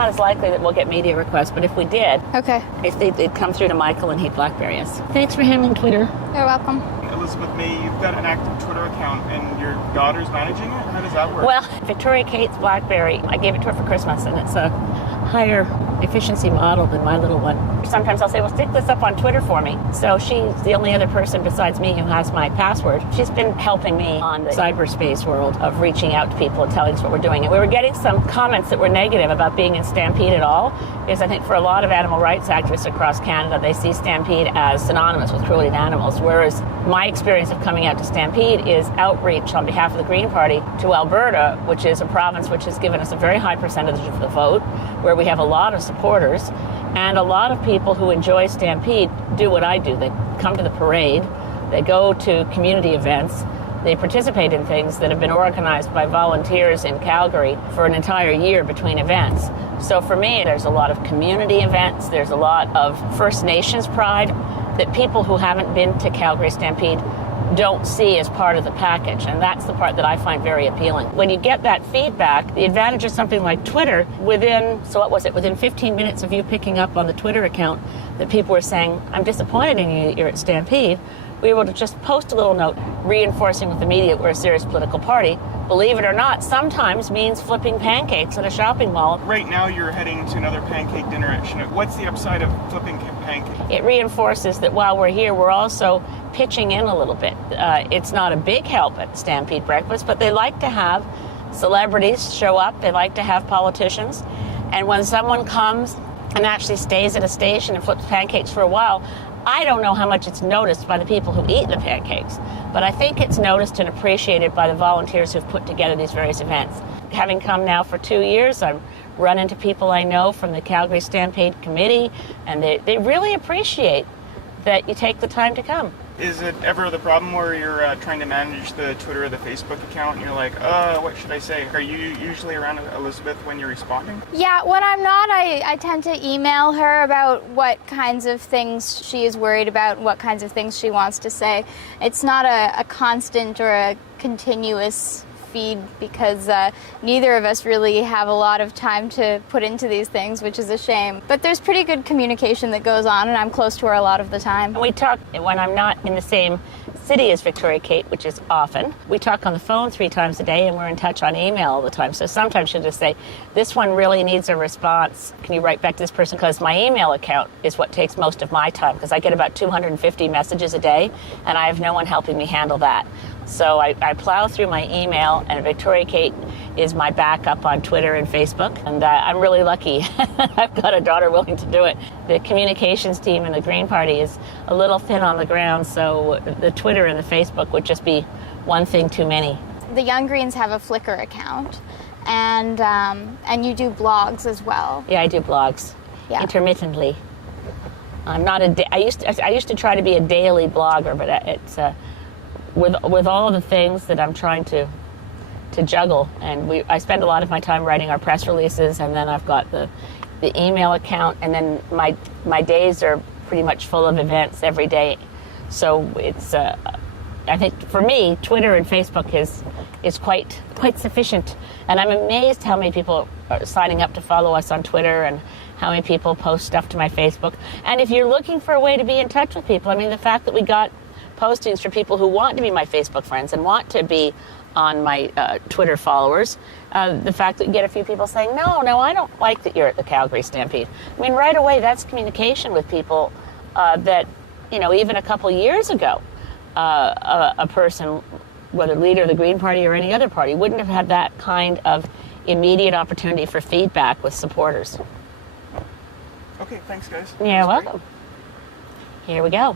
not as likely that we'll get media requests, but if we did, Okay. they'd come through to Michael and he'd BlackBerry us. Thanks for handling Twitter. You're welcome. Elizabeth May, you've got an active Twitter account and your daughter's managing it? How does that work? Well, Victoria Cate's BlackBerry, I gave it to her for Christmas, and it's a higher efficiency model than my little one. Sometimes I'll say, well, stick this up on Twitter for me. So she's the only other person besides me who has my password. She's been helping me on the cyberspace world of reaching out to people and telling us what we're doing. And we were getting some comments that were negative about being in Stampede at all, because I think for a lot of animal rights activists across Canada, they see Stampede as synonymous with cruelty to animals, whereas my experience of coming out to Stampede is outreach on behalf of the Green Party to Alberta, which is a province which has given us a very high percentage of the vote, where we have a lot of supporters, and a lot of people who enjoy Stampede do what I do. They come to the parade, they go to community events, they participate in things that have been organized by volunteers in Calgary for an entire year between events. So for me, there's a lot of community events, there's a lot of First Nations pride that people who haven't been to Calgary Stampede don't see as part of the package, and that's the part that I find very appealing. When you get that feedback, the advantage of something like Twitter, within 15 minutes of you picking up on the Twitter account that people were saying, I'm disappointed in you, you're at Stampede, we were able to just post a little note reinforcing with the media we're a serious political party. Believe it or not, sometimes means flipping pancakes at a shopping mall. Right now you're heading to another pancake dinner at Chinook. What's the upside of flipping pancakes? It reinforces that while we're here, we're also pitching in a little bit. It's not a big help at Stampede Breakfast, but they like to have celebrities show up. They like to have politicians. And when someone comes and actually stays at a station and flips pancakes for a while, I don't know how much it's noticed by the people who eat the pancakes, but I think it's noticed and appreciated by the volunteers who've put together these various events. Having come now for 2 years, I've run into people I know from the Calgary Stampede Committee, and they really appreciate that you take the time to come. Is it ever the problem where you're trying to manage the Twitter or the Facebook account and you're like, what should I say? Are you usually around Elizabeth when you're responding? Yeah, when I'm not, I tend to email her about what kinds of things she is worried about, what kinds of things she wants to say. It's not a constant or a continuous feed because neither of us really have a lot of time to put into these things, which is a shame. But there's pretty good communication that goes on, and I'm close to her a lot of the time. We talk when I'm not in the same city as Victoria Cate, which is often. We talk on the phone 3 times a day, and we're in touch on email all the time. So sometimes she'll just say, this one really needs a response. Can you write back to this person? Because my email account is what takes most of my time, because I get about 250 messages a day, and I have no one helping me handle that. So I plow through my email, and Victoria Cate is my backup on Twitter and Facebook, and I'm really lucky. I've got a daughter willing to do it. The communications team in the Green Party is a little thin on the ground, so the Twitter and the Facebook would just be one thing too many. The Young Greens have a Flickr account, and you do blogs as well. Yeah, I do blogs intermittently. I'm not I used to try to be a daily blogger, but it's with all the things that I'm trying to juggle, and I spend a lot of my time writing our press releases, and then I've got the email account, and then my days are pretty much full of events every day. So it's I think for me, Twitter and Facebook is quite sufficient, and I'm amazed how many people are signing up to follow us on Twitter and how many people post stuff to my Facebook. And if you're looking for a way to be in touch with people, I mean, the fact that we got postings for people who want to be my Facebook friends and want to be on my Twitter followers, the fact that you get a few people saying, no, I don't like that you're at the Calgary Stampede. I mean, right away, that's communication with people that, even a couple years ago, a person, whether leader of the Green Party or any other party, wouldn't have had that kind of immediate opportunity for feedback with supporters. Okay, thanks, guys. You're welcome. Here we go.